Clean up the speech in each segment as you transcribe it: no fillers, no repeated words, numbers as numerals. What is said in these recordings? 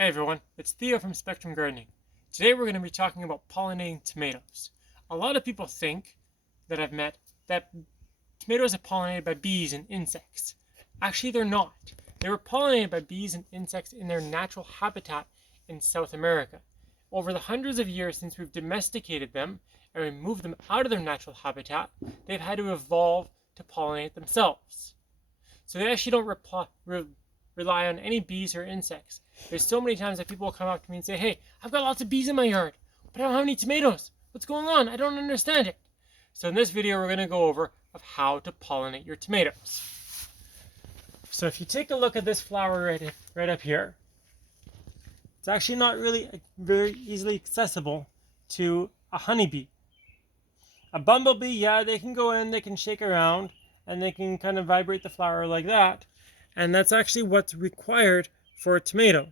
Hey everyone, it's Theo from Spectrum Gardening. Today we're going to be talking about pollinating tomatoes. A lot of people think that I've met that tomatoes are pollinated by bees and insects. Actually, they're not. They were pollinated by bees and insects in their natural habitat in South America. Over the hundreds of years since we've domesticated them and removed them out of their natural habitat, they've had to evolve to pollinate themselves. So they actually don't rely on any bees or insects. There's so many times that people will come up to me and say, hey, I've got lots of bees in my yard, but I don't have any tomatoes. What's going on? I don't understand it. So in this video, we're going to go over of how to pollinate your tomatoes. So if you take a look at this flower right up here, it's actually not really very easily accessible to a honeybee. A bumblebee, yeah, they can go in, they can shake around, and they can kind of vibrate the flower like that. And that's actually what's required for a tomato.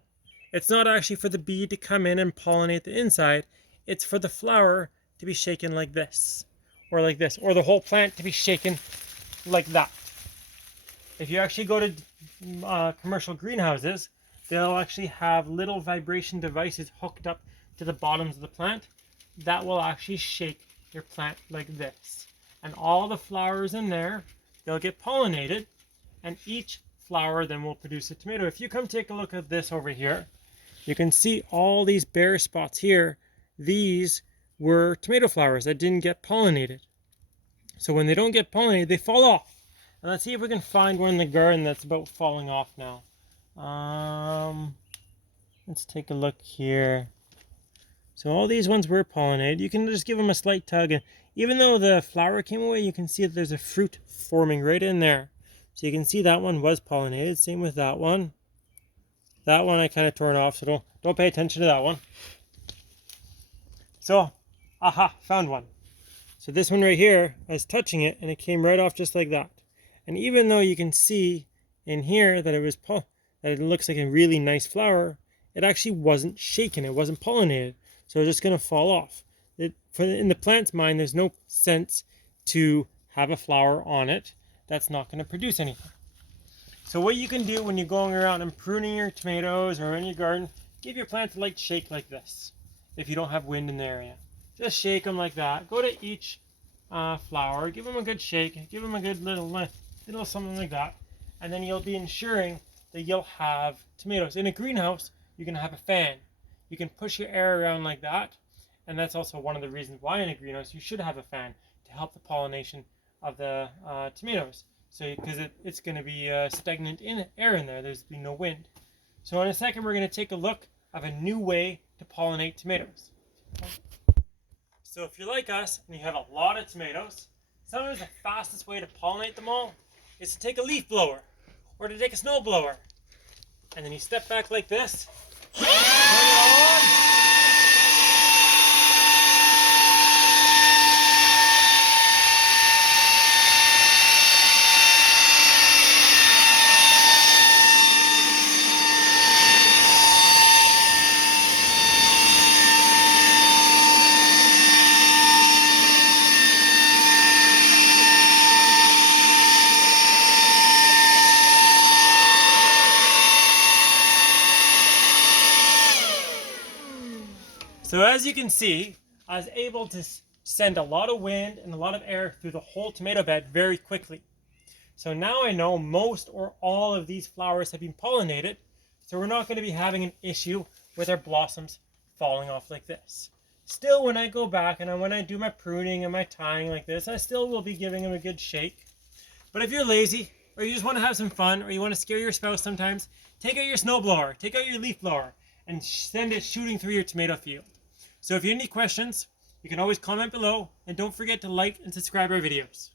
It's not actually for the bee to come in and pollinate the inside. It's for the flower to be shaken like this, or the whole plant to be shaken like that. If you actually go to commercial greenhouses, they'll actually have little vibration devices hooked up to the bottoms of the plant that will actually shake your plant like this. And all the flowers in there, they'll get pollinated, and each flower then will produce a tomato. If you come take a look at this over here, you can see all these bare spots here. These were tomato flowers that didn't get pollinated. So when they don't get pollinated, they fall off. And let's see if we can find one in the garden that's about falling off now. Let's take a look here. So all these ones were pollinated. You can just give them a slight tug, and even though the flower came away, you can see that there's a fruit forming right in there. So you can see that one was pollinated. Same with that one. That one I kind of torn off, so don't pay attention to that one. So, aha, found one. So this one right here, I was touching it and it came right off just like that. And even though you can see in here that it looks like a really nice flower, it actually wasn't shaken. It wasn't pollinated. So it's just going to fall off. In the plant's mind, there's no sense to have a flower on it that's not going to produce anything. So what you can do when you're going around and pruning your tomatoes or in your garden, give your plants a light shake like this. If you don't have wind in the area, just shake them like that. Go to each flower, give them a good shake, give them a good little something like that, and then you'll be ensuring that you'll have tomatoes. In a greenhouse, you can have a fan. You can push your air around like that, and that's also one of the reasons why in a greenhouse you should have a fan to help the pollination of the tomatoes. So because it's going to be stagnant air in there, there's been no wind. So in a second we're going to take a look of a new way to pollinate tomatoes. So if you're like us and you have a lot of tomatoes, sometimes the fastest way to pollinate them all is to take a leaf blower or to take a snow blower, and then you step back like this, turn it on. So as you can see, I was able to send a lot of wind and a lot of air through the whole tomato bed very quickly. So now I know most or all of these flowers have been pollinated, so we're not going to be having an issue with our blossoms falling off like this. Still, when I go back and when I do my pruning and my tying like this, I still will be giving them a good shake. But if you're lazy, or you just want to have some fun, or you want to scare your spouse sometimes, take out your snow blower, take out your leaf blower, and send it shooting through your tomato field. So if you have any questions, you can always comment below, and don't forget to like and subscribe our videos.